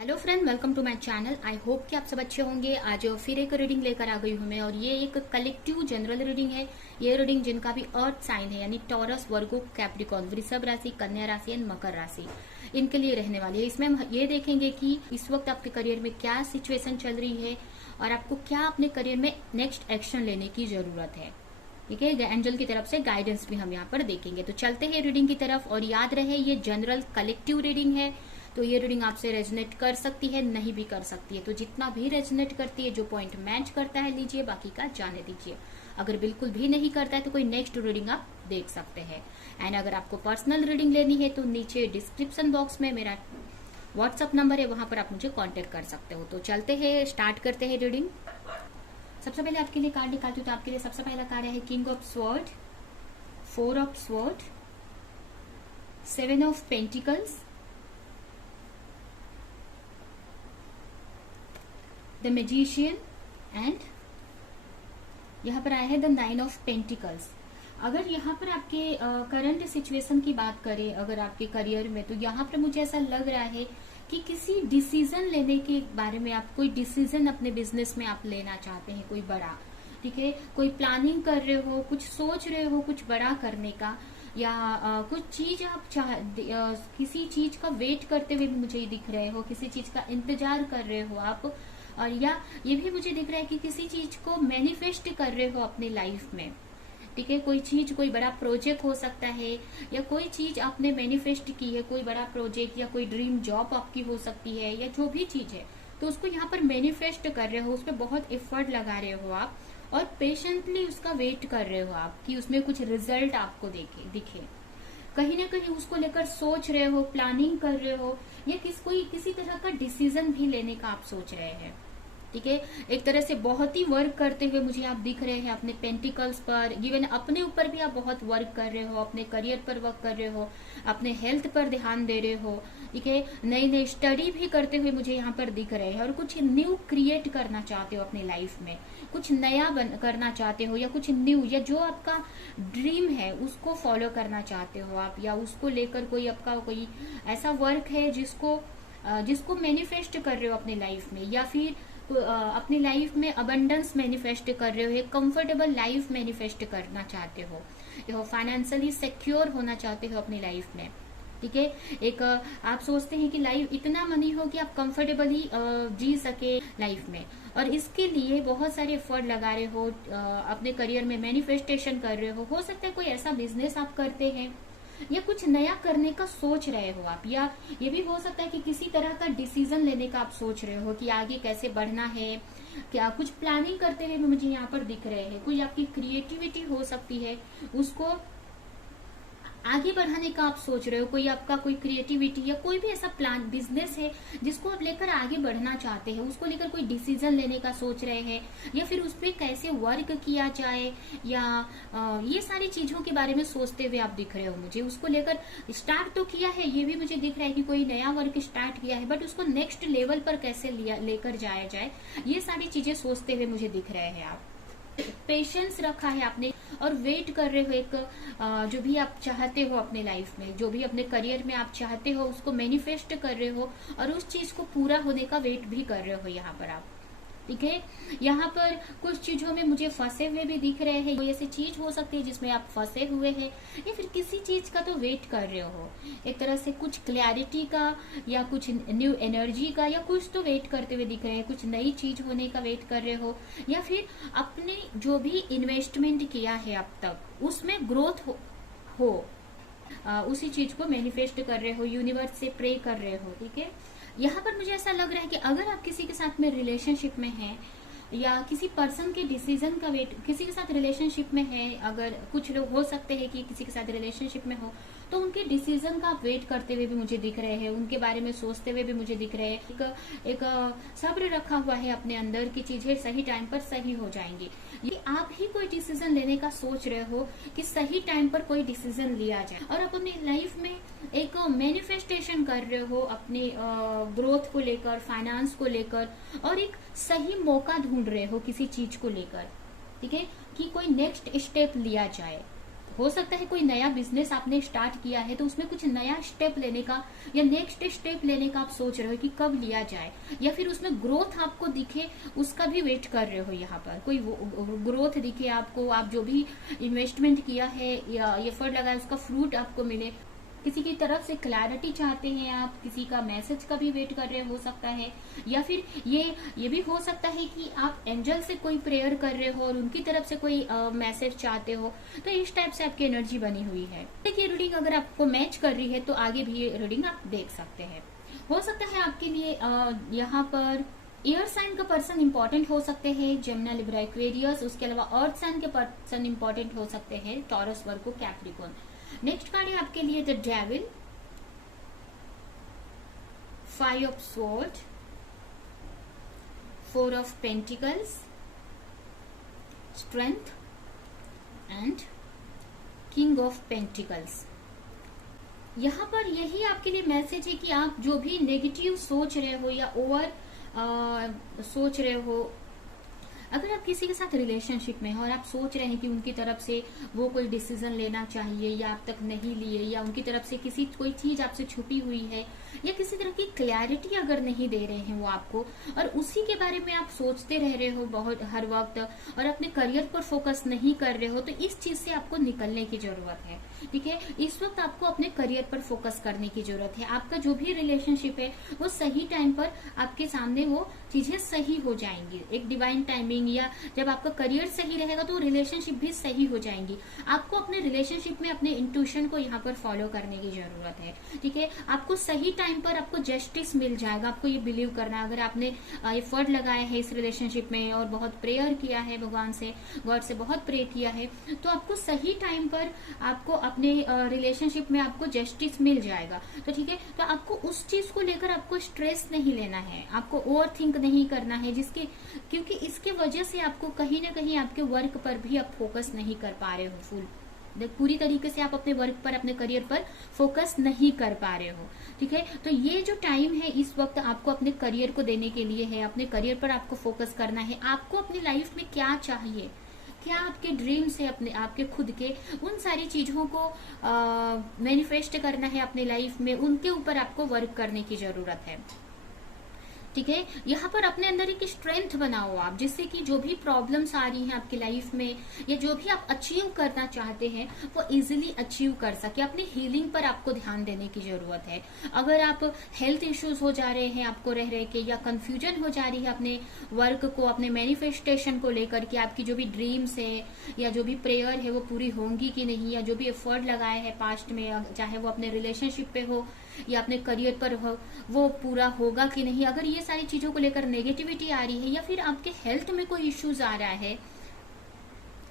Hello friend, welcome to my channel. I hope कि आप सब अच्छे होंगे। आज फिर एक रीडिंग लेकर आ गई हूँ मैं, और ये एक कलेक्टिव जनरल रीडिंग है। ये रीडिंग जिनका भी अर्थ साइन है, यानी टॉरस, वर्गो, कैप्रिकॉर्न, वृषभ राशि, कन्या राशि एंड मकर राशि, इनके लिए रहने वाली है। इसमें हम ये देखेंगे कि इस वक्त आपके करियर में क्या सिचुएशन चल रही है और आपको क्या अपने करियर में नेक्स्ट एक्शन लेने की जरूरत है। ठीक है, एंजल की तरफ से गाइडेंस भी हम यहाँ पर देखेंगे। तो चलते हैं रीडिंग की तरफ। और याद रहे, ये जनरल कलेक्टिव रीडिंग है, तो ये रीडिंग आपसे रेजोनेट कर सकती है, नहीं भी कर सकती है। तो जितना भी रेजोनेट करती है, जो पॉइंट मैच करता है लीजिए, बाकी का जाने दीजिए। अगर बिल्कुल भी नहीं करता है तो कोई नेक्स्ट रीडिंग आप देख सकते हैं। एंड अगर आपको पर्सनल रीडिंग लेनी है तो नीचे डिस्क्रिप्शन बॉक्स में मेरा व्हाट्सअप नंबर है, वहां पर आप मुझे कॉन्टेक्ट कर सकते हो। तो चलते हैं, स्टार्ट करते हैं रीडिंग। सबसे पहले आपके लिए कार्ड निकालती हूँ। तो आपके लिए सबसे पहला कार्ड है king of sword, 4 of sword, 7 of pentacles, the magician, and यहाँ पर आया है द 9 ऑफ पेंटिकल्स। अगर यहाँ पर आपके करंट सिचुएशन की बात करें, अगर आपके करियर में, तो यहाँ पर मुझे ऐसा लग रहा है कि किसी डिसीजन लेने के बारे में, आप कोई डिसीजन अपने बिजनेस में आप लेना चाहते हैं, कोई बड़ा। ठीक है, कोई प्लानिंग कर रहे हो, कुछ सोच रहे हो कुछ बड़ा करने का, या कुछ चीज आप किसी चीज का वेट करते हुए भी मुझे दिख रहे हो, किसी चीज का इंतजार कर रहे हो आप। और या ये भी मुझे दिख रहा है कि किसी चीज को मैनिफेस्ट कर रहे हो अपनी लाइफ में। ठीक है, कोई चीज, कोई बड़ा प्रोजेक्ट हो सकता है, या कोई चीज आपने मैनिफेस्ट की है, कोई बड़ा प्रोजेक्ट या कोई ड्रीम जॉब आपकी हो सकती है, या जो भी चीज है, तो उसको यहाँ पर मैनिफेस्ट कर रहे हो, उस पर बहुत एफर्ट लगा रहे हो आप, और पेशेंटली उसका वेट कर रहे हो आप कि उसमें कुछ रिजल्ट आपको दिखे। कहीं ना कहीं उसको लेकर सोच रहे हो, प्लानिंग कर रहे हो, या किसी तरह का डिसीजन भी लेने का आप सोच रहे हैं। ठीक है, एक तरह से बहुत ही वर्क करते हुए मुझे आप दिख रहे हैं अपने पेंटिकल्स पर। इवन अपने ऊपर भी आप बहुत वर्क कर रहे हो, अपने करियर पर वर्क कर रहे हो, अपने हेल्थ पर ध्यान दे रहे हो। ठीक है, नई नई स्टडी भी करते हुए मुझे यहाँ पर दिख रहे हैं, और कुछ न्यू क्रिएट करना चाहते हो अपनी लाइफ में, कुछ नया करना चाहते हो, या कुछ न्यू, या जो आपका ड्रीम है उसको फॉलो करना चाहते हो आप, या उसको लेकर कोई आपका कोई ऐसा वर्क है जिसको मैनिफेस्ट कर रहे हो अपनी लाइफ में, या फिर अपनी लाइफ में अबंडेंस मैनिफेस्ट कर रहे हो, एक कंफर्टेबल लाइफ मैनिफेस्ट करना चाहते हो, या फाइनेंशियली सिक्योर होना चाहते हो अपनी लाइफ में। ठीक है, एक आप सोचते हैं कि लाइफ इतना मनी हो कि आप कंफर्टेबली जी सके लाइफ में, और इसके लिए बहुत सारे एफर्ट लगा रहे हो, अपने करियर में मैनिफेस्टेशन कर रहे हो सकता है कोई ऐसा बिजनेस आप करते हैं, या कुछ नया करने का सोच रहे हो आप, या ये भी हो सकता है कि किसी तरह का डिसीजन लेने का आप सोच रहे हो कि आगे कैसे बढ़ना है, क्या कुछ प्लानिंग करते हुए मुझे यहाँ पर दिख रहे हैं। कोई आपकी क्रिएटिविटी हो सकती है, उसको आगे बढ़ाने का आप सोच रहे हो, कोई आपका कोई क्रिएटिविटी या कोई भी ऐसा प्लान बिजनेस है जिसको आप लेकर आगे बढ़ना चाहते हैं, उसको लेकर कोई डिसीजन लेने का सोच रहे हैं, या फिर उस पर कैसे वर्क किया जाए, या ये सारी चीजों के बारे में सोचते हुए आप दिख रहे हो मुझे। उसको लेकर स्टार्ट तो किया है, ये भी मुझे दिख रहा है कि कोई नया वर्क स्टार्ट किया है, बट उसको नेक्स्ट लेवल पर कैसे लेकर जाया जाए, ये सारी चीजें सोचते हुए मुझे दिख रहे हैं आप। पेशेंस रखा है आपने, और वेट कर रहे हो एक जो भी आप चाहते हो अपने लाइफ में, जो भी अपने करियर में आप चाहते हो, उसको मैनिफेस्ट कर रहे हो, और उस चीज को पूरा होने का वेट भी कर रहे हो यहाँ पर आप। ठीक है, यहाँ पर कुछ चीजों में मुझे फंसे हुए भी दिख रहे हैं। कोई ऐसी चीज हो सकती है जिसमें आप फंसे हुए हैं, या फिर किसी चीज का तो वेट कर रहे हो, एक तरह से कुछ क्लैरिटी का, या कुछ न्यू एनर्जी का, या कुछ तो वेट करते हुए दिख रहे हैं, कुछ नई चीज होने का वेट कर रहे हो, या फिर अपने जो भी इन्वेस्टमेंट किया है अब तक उसमें ग्रोथ हो उसी चीज को मैनिफेस्ट कर रहे हो, यूनिवर्स से प्रे कर रहे हो। ठीक है, यहाँ पर मुझे ऐसा लग रहा है कि अगर आप किसी के साथ में रिलेशनशिप में हैं, या किसी पर्सन के डिसीजन का वेट, किसी के साथ रिलेशनशिप में है, अगर कुछ लोग हो सकते हैं कि किसी के साथ रिलेशनशिप में हो, तो उनके डिसीजन का आप वेट करते हुए भी मुझे दिख रहे हैं, उनके बारे में सोचते हुए भी मुझे दिख रहे हैं। एक सब्र रखा हुआ है अपने अंदर की चीजें सही टाइम पर सही हो जाएंगी। ये आप ही कोई डिसीजन लेने का सोच रहे हो कि सही टाइम पर कोई डिसीजन लिया जाए, और आप अपनी लाइफ में एक मैनिफेस्टेशन कर रहे हो अपने ग्रोथ को लेकर, फाइनेंस को लेकर, और एक सही मौका ढूंढ रहे हो किसी चीज को लेकर। ठीक है, कि कोई नेक्स्ट स्टेप लिया जाए। हो सकता है कोई नया बिजनेस आपने स्टार्ट किया है तो उसमें कुछ नया स्टेप लेने का या नेक्स्ट स्टेप लेने का आप सोच रहे हो कि कब लिया जाए, या फिर उसमें ग्रोथ आपको दिखे उसका भी वेट कर रहे हो। यहाँ पर कोई ग्रोथ दिखे आपको, आप जो भी इन्वेस्टमेंट किया है या एफर्ट लगाया उसका फ्रूट आपको मिले, किसी की तरफ से क्लैरिटी चाहते हैं आप, किसी का मैसेज का भी वेट कर रहे हो सकता है, या फिर ये भी हो सकता है कि आप एंजल से कोई प्रेयर कर रहे हो और उनकी तरफ से कोई मैसेज चाहते हो। तो इस टाइप से आपकी एनर्जी बनी हुई है। देखिए रीडिंग अगर आपको मैच कर रही है तो आगे भी ये रीडिंग आप देख सकते हैं। हो सकता है आपके लिए यहाँ पर एयर साइन का पर्सन इंपॉर्टेंट हो सकते हैं, जेमिनी, लिब्रा, एक्वेरियस। उसके अलावा अर्थ साइन के पर्सन इंपॉर्टेंट हो सकते हैं, टॉरस, वर्गो, कैप्रिकॉर्न। नेक्स्ट कार्ड है आपके लिए the devil, 5 of sword, 4 of pentacles, strength and king of pentacles. यहाँ पर यही आपके लिए मैसेज है कि आप जो भी नेगेटिव सोच रहे हो या ओवर सोच रहे हो, अगर आप किसी के साथ रिलेशनशिप में हो और आप सोच रहे हैं कि उनकी तरफ से वो कोई डिसीजन लेना चाहिए या अब तक नहीं लिए, या उनकी तरफ से कोई चीज आपसे छुपी हुई है, या किसी तरह की क्लैरिटी अगर नहीं दे रहे हैं वो आपको, और उसी के बारे में आप सोचते रह रहे हो बहुत हर वक्त और अपने करियर पर फोकस नहीं कर रहे हो, तो इस चीज से आपको निकलने की जरूरत है। ठीक है, इस वक्त आपको अपने करियर पर फोकस करने की जरूरत है। आपका जो भी रिलेशनशिप है वो सही टाइम पर आपके सामने वो चीजें सही हो जाएंगी, एक डिवाइन टाइमिंग, या जब आपका करियर सही रहेगा तो रिलेशनशिप भी सही हो जाएंगी। आपको अपने रिलेशनशिप में अपने इंट्यूशन को यहाँ पर फॉलो करने की जरूरत है। ठीक है, आपको सही टाइम पर आपको जस्टिस मिल जाएगा, आपको ये बिलीव करना है। अगर आपने एफर्ट लगाया है इस रिलेशनशिप में और बहुत प्रेयर किया है, भगवान से, गॉड से बहुत प्रे किया है, तो आपको सही टाइम पर आपको अपने रिलेशनशिप में आपको जस्टिस मिल जाएगा। तो ठीक है, तो आपको उस चीज को लेकर आपको स्ट्रेस नहीं लेना है, आपको ओवर थिंक नहीं करना है, क्योंकि इसके वजह से आपको कहीं ना कहीं आपके वर्क पर भी आप फोकस नहीं कर पा रहे हो, पूरी तरीके से आप अपने वर्क पर, अपने करियर पर फोकस नहीं कर पा रहे हो। ठीक है, तो ये जो टाइम है इस वक्त आपको अपने करियर को देने के लिए है, अपने करियर पर आपको फोकस करना है। आपको अपनी लाइफ में क्या चाहिए, क्या आपके ड्रीम्स है, अपने आपके खुद के, उन सारी चीजों को मैनिफेस्ट करना है अपनी लाइफ में, उनके ऊपर आपको वर्क करने की जरूरत है। ठीक है, यहाँ पर अपने अंदर एक स्ट्रेंथ बनाओ आप, जिससे कि जो भी प्रॉब्लम्स आ रही हैं आपकी लाइफ में या जो भी आप अचीव करना चाहते हैं वो इजीली अचीव कर सके। अपनी हीलिंग पर आपको ध्यान देने की जरूरत है। अगर आप हेल्थ इश्यूज हो जा रहे हैं आपको रह रहे के, या कंफ्यूजन हो जा रही है अपने वर्क को, अपने मैनिफेस्टेशन को लेकर कि आपकी जो भी ड्रीम्स है या जो भी प्रेयर है वो पूरी होंगी कि नहीं, या जो भी एफर्ट लगाए हैं पास्ट में, चाहे वो अपने रिलेशनशिप पे हो या अपने करियर पर हो, वो पूरा होगा कि नहीं, अगर ये सारी चीजों को लेकर नेगेटिविटी आ रही है, या फिर आपके हेल्थ में कोई इश्यूज आ रहा है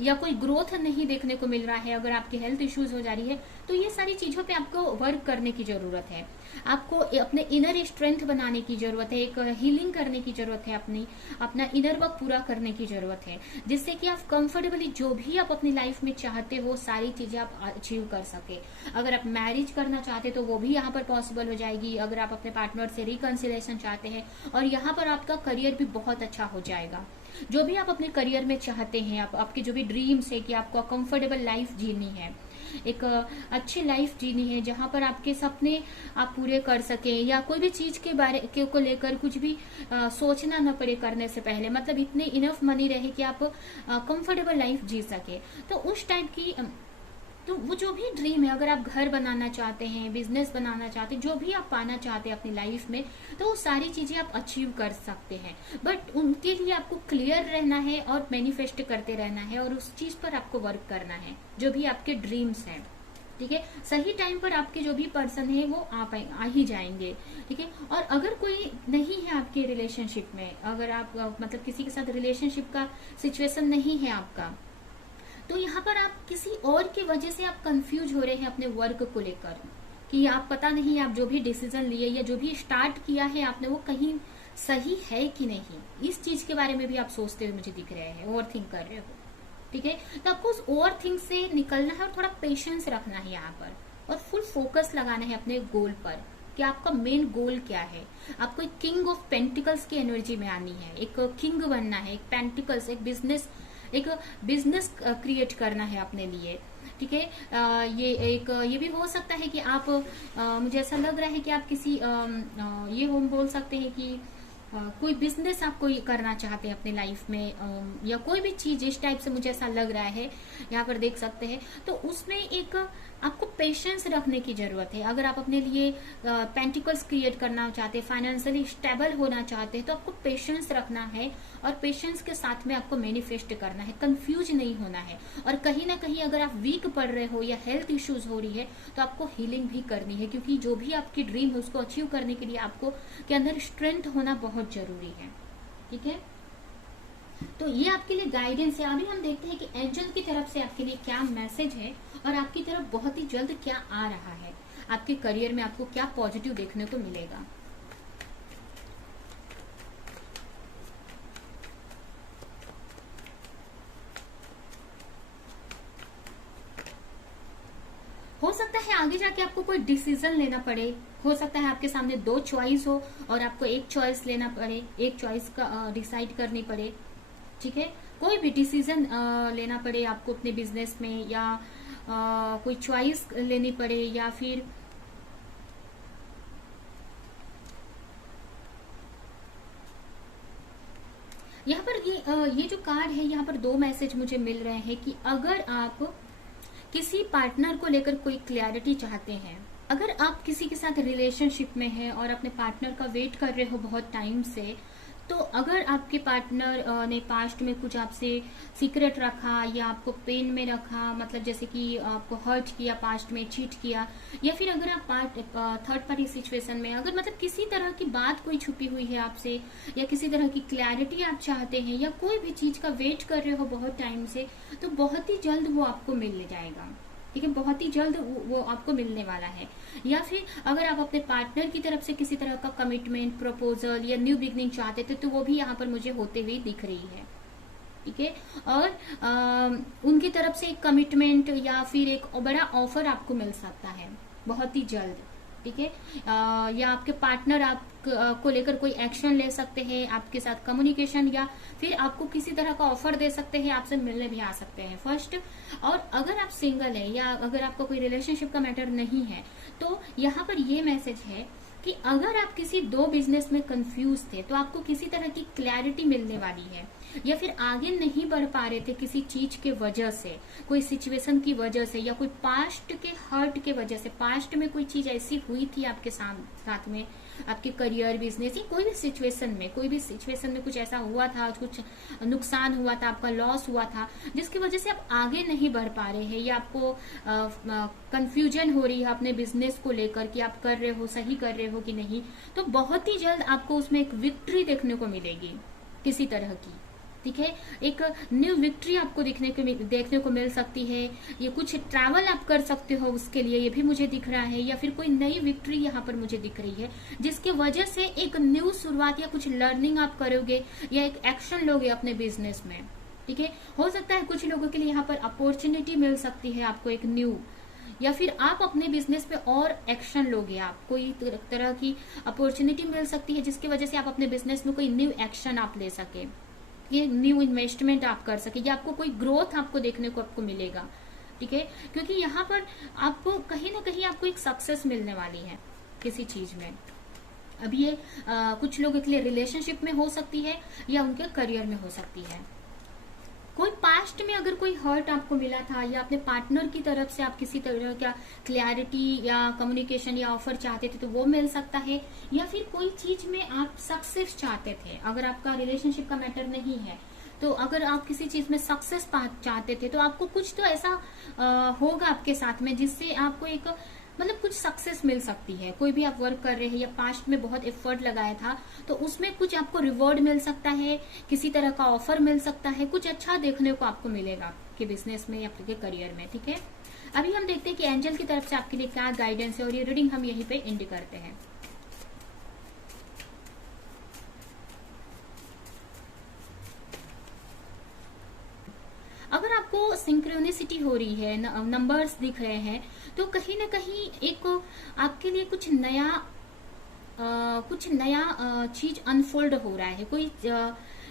या कोई ग्रोथ नहीं देखने को मिल रहा है, अगर आपकी हेल्थ इश्यूज हो जा रही है, तो ये सारी चीजों पे आपको वर्क करने की जरूरत है। आपको अपने इनर स्ट्रेंथ बनाने की जरूरत है, एक हीलिंग करने की जरूरत है, अपना इनर वर्क पूरा करने की जरूरत है, जिससे कि आप कंफर्टेबली जो भी आप अपनी लाइफ में चाहते हो सारी चीजें आप अचीव कर सके। अगर आप मैरिज करना चाहते तो वो भी यहाँ पर पॉसिबल हो जाएगी, अगर आप अपने पार्टनर से रिकंसिलेशन चाहते हैं, और यहाँ पर आपका करियर भी बहुत अच्छा हो जाएगा। जो भी आप अपने करियर में चाहते हैं, आपके जो भी ड्रीम्स है कि आपको कंफर्टेबल लाइफ जीनी है, एक अच्छी लाइफ जीनी है जहां पर आपके सपने आप पूरे कर सके, या कोई भी चीज के बारे को लेकर कुछ भी सोचना न पड़े करने से पहले, मतलब इतने इनफ मनी रहे कि आप कंफर्टेबल लाइफ जी सके। तो उस टाइप की, तो वो जो भी ड्रीम है, अगर आप घर बनाना चाहते हैं, बिजनेस बनाना चाहते हैं, जो भी आप पाना चाहते हैं अपनी लाइफ में, तो वो सारी चीजें आप अचीव कर सकते हैं। बट उनके लिए आपको क्लियर रहना है और मैनिफेस्ट करते रहना है, और उस चीज पर आपको वर्क करना है जो भी आपके ड्रीम्स हैं। ठीक है, सही टाइम पर आपके जो भी पर्सन है वो आ ही जाएंगे। ठीक है, और अगर कोई नहीं है आपके रिलेशनशिप में, अगर आप मतलब किसी के साथ रिलेशनशिप का सिचुएशन नहीं है आपका, तो यहाँ पर आप किसी और की वजह से आप कंफ्यूज हो रहे हैं अपने वर्क को लेकर, कि आप पता नहीं आप जो भी डिसीजन लिए या जो भी स्टार्ट किया है आपने वो कहीं सही है कि नहीं, इस चीज के बारे में भी आप सोचते हुए मुझे दिख रहे हैं, ओवर थिंक कर रहे हो। ठीक है, तो आपको उस ओवर थिंक से निकलना है और थोड़ा पेशेंस रखना है यहाँ पर, और फुल फोकस लगाना है अपने गोल पर कि आपका मेन गोल क्या है। आपको एक किंग ऑफ पेंटिकल्स की एनर्जी में आनी है, एक किंग बनना है, एक पेंटिकल्स, एक बिजनेस क्रिएट करना है अपने लिए। ठीक है। ये भी हो सकता है कि आप मुझे ऐसा लग रहा है कि आप किसी ये हम बोल सकते हैं कि कोई बिजनेस आप कोई करना चाहते हैं अपने लाइफ में, या कोई भी चीज इस टाइप से मुझे ऐसा लग रहा है, यहाँ पर देख सकते हैं। तो उसमें एक आपको पेशेंस रखने की जरूरत है। अगर आप अपने लिए पेंटिकल्स क्रिएट करना चाहते हैं, फाइनेंशियली स्टेबल होना चाहते हैं, तो आपको पेशेंस रखना है और पेशेंस के साथ में आपको मैनिफेस्ट करना है, कंफ्यूज नहीं होना है। और कहीं ना कहीं अगर आप वीक पड़ रहे हो या हेल्थ इश्यूज हो रही है तो आपको हीलिंग भी करनी है, क्योंकि जो भी आपकी ड्रीम है उसको अचीव करने के लिए आपको के अंदर स्ट्रेंथ होना बहुत जरूरी है। ठीक है, तो ये आपके लिए गाइडेंस है। अभी हम देखते हैं कि एंजल की तरफ से आपके लिए क्या मैसेज है और आपकी तरफ बहुत ही जल्द क्या आ रहा है, आपके करियर में आपको क्या पॉजिटिव देखने को मिलेगा। हो सकता है आगे जाके आपको कोई डिसीजन लेना पड़े, हो सकता है आपके सामने 2 चॉइस हो और आपको एक चॉइस लेना पड़े, एक चॉइस का डिसाइड करनी पड़े। ठीक है, कोई भी डिसीजन लेना पड़े आपको अपने बिजनेस में, या कोई चॉइस लेनी पड़े, या फिर यहाँ पर ये जो कार्ड है, यहाँ पर 2 मैसेज मुझे मिल रहे हैं कि अगर आप किसी पार्टनर को लेकर कोई क्लैरिटी चाहते हैं, अगर आप किसी के साथ रिलेशनशिप में हैं और अपने पार्टनर का वेट कर रहे हो बहुत टाइम से, तो अगर आपके पार्टनर ने पास्ट में कुछ आपसे सीक्रेट रखा या आपको पेन में रखा, मतलब जैसे कि आपको हर्ट किया पास्ट में, चीट किया, या फिर अगर आप थर्ड पार्टी सिचुएशन में, अगर मतलब किसी तरह की बात कोई छुपी हुई है आपसे, या किसी तरह की क्लैरिटी आप चाहते हैं, या कोई भी चीज का वेट कर रहे हो बहुत टाइम से, तो बहुत ही जल्द वो आपको मिल जाएगा। ठीक है, बहुत ही जल्द वो आपको मिलने वाला है। या फिर अगर आप अपने पार्टनर की तरफ से किसी तरह का कमिटमेंट, प्रपोजल या न्यू बिगनिंग चाहते थे, तो वो भी यहाँ पर मुझे होते हुए दिख रही है। ठीक है, और उनकी तरफ से एक कमिटमेंट या फिर एक बड़ा ऑफर आपको मिल सकता है बहुत ही जल्द। ठीक है, या आपके पार्टनर आप को लेकर कोई एक्शन ले सकते हैं, आपके साथ कम्युनिकेशन, या फिर आपको किसी तरह का ऑफर दे सकते हैं, आपसे मिलने भी आ सकते हैं फर्स्ट। और अगर आप सिंगल है या अगर आपका कोई रिलेशनशिप का मैटर नहीं है, तो यहाँ पर ये मैसेज है कि अगर आप किसी 2 बिजनेस में कंफ्यूज थे, तो आपको किसी तरह की क्लैरिटी मिलने वाली है, या फिर आगे नहीं बढ़ पा रहे थे किसी चीज के वजह से, कोई सिचुएशन की वजह से, या कोई पास्ट के हर्ट के वजह से, पास्ट में कोई चीज ऐसी हुई थी आपके साथ में, आपके करियर, बिजनेस, या कोई भी सिचुएशन में कुछ ऐसा हुआ था, कुछ नुकसान हुआ था, आपका लॉस हुआ था, जिसकी वजह से आप आगे नहीं बढ़ पा रहे हैं, या आपको कंफ्यूजन हो रही है अपने बिजनेस को लेकर कि आप कर रहे हो, सही कर रहे हो कि नहीं, तो बहुत ही जल्द आपको उसमें एक विक्ट्री देखने को मिलेगी किसी तरह की। ठीक है, एक न्यू विक्ट्री आपको देखने को मिल सकती है। ये कुछ ट्रैवल आप कर सकते हो उसके लिए, ये भी मुझे दिख रहा है, या फिर कोई नई विक्ट्री यहाँ पर मुझे दिख रही है, जिसके वजह से एक न्यू शुरुआत या कुछ लर्निंग आप करोगे, या एक एक्शन लोगे अपने बिजनेस में। ठीक है, हो सकता है कुछ लोगों के लिए यहाँ पर अपॉर्चुनिटी मिल सकती है आपको एक न्यू, या फिर आप अपने बिजनेस पे और एक्शन लोगे, आप कोई तरह की अपॉर्चुनिटी मिल सकती है जिसकी वजह से आप अपने बिजनेस में कोई न्यू एक्शन आप ले सके, ये न्यू इन्वेस्टमेंट आप कर सके, या आपको कोई ग्रोथ आपको देखने को आपको मिलेगा। ठीक है, क्योंकि यहाँ पर आपको कहीं ना कहीं आपको एक सक्सेस मिलने वाली है किसी चीज में। अब ये कुछ लोगों के लिए रिलेशनशिप में हो सकती है, या उनके करियर में हो सकती है। कोई पास्ट में अगर कोई हर्ट आपको मिला था, या अपने पार्टनर की तरफ से आप किसी तरह का क्लैरिटी या कम्युनिकेशन या ऑफर चाहते थे, तो वो मिल सकता है। या फिर कोई चीज में आप सक्सेस चाहते थे, अगर आपका रिलेशनशिप का मैटर नहीं है, तो अगर आप किसी चीज में सक्सेस चाहते थे, तो आपको कुछ तो ऐसा होगा आपके साथ में जिससे आपको एक मतलब कुछ सक्सेस मिल सकती है। कोई भी आप वर्क कर रहे हैं या पास्ट में बहुत एफर्ट लगाया था, तो उसमें कुछ आपको रिवॉर्ड मिल सकता है, किसी तरह का ऑफर मिल सकता है, कुछ अच्छा देखने को आपको मिलेगा आपके बिजनेस में या आपके करियर में। ठीक है, अभी हम देखते हैं कि एंजल की तरफ से आपके लिए क्या गाइडेंस है, और ये रीडिंग हम यहीं पे एंड करते हैं। अगर आपको सिंक्रोनिसिटी हो रही है, नंबर्स दिख रहे हैं, तो कहीं ना कहीं एक आपके लिए कुछ नया चीज अनफोल्ड हो रहा है, कोई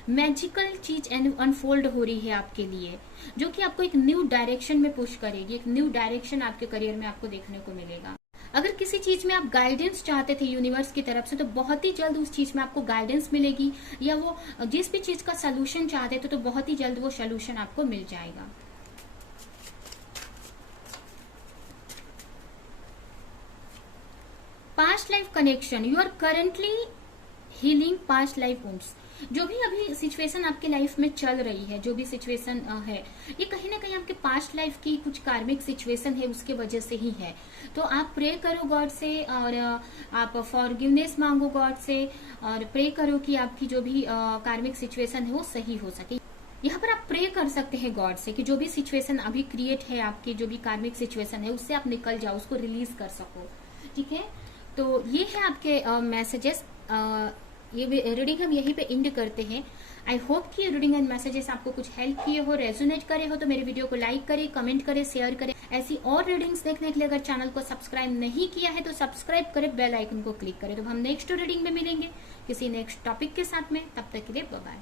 मैजिकल चीज अनफोल्ड हो रही है आपके लिए, जो कि आपको एक न्यू डायरेक्शन में पुश करेगी। एक न्यू डायरेक्शन आपके करियर में आपको देखने को मिलेगा। अगर किसी चीज में आप गाइडेंस चाहते थे यूनिवर्स की तरफ से, तो बहुत ही जल्द उस चीज में आपको गाइडेंस मिलेगी, या वो जिस भी चीज का सोल्यूशन चाहते थे तो बहुत ही जल्द वो सोल्यूशन आपको मिल जाएगा। Past life connection, you are currently healing past life wounds. जो भी अभी सिचुएशन आपके लाइफ में चल रही है, जो भी सिचुएशन है, ये कहीं ना कहीं आपके पास्ट लाइफ की कुछ कार्मिक सिचुएशन है, उसके वजह से ही है। तो आप प्रे करो गॉड से, और आप फॉरगिवनेस मांगो गॉड से, और प्रे करो कि आपकी जो भी कार्मिक सिचुएशन है वो सही हो सके। यहाँ पर आप प्रे कर सकते हैं गॉड से कि जो भी सिचुएशन अभी क्रिएट है, आपकी जो भी कार्मिक सिचुएशन है, उससे आप निकल जाओ, उसको रिलीज कर सको। ठीक है, तो ये है आपके मैसेजेस। ये रीडिंग हम यहीं पे एंड करते हैं। आई होप कि रीडिंग एंड मैसेजेस आपको कुछ हेल्प किए हो, रेजोनेट करे हो, तो मेरे वीडियो को लाइक करें, कमेंट करें, शेयर करें। ऐसी और रीडिंग्स देखने के लिए अगर चैनल को सब्सक्राइब नहीं किया है तो सब्सक्राइब करें, बेल आइकन को क्लिक करें। तो हम नेक्स्ट रीडिंग में मिलेंगे किसी नेक्स्ट टॉपिक के साथ में। तब तक के लिए बाय बाय।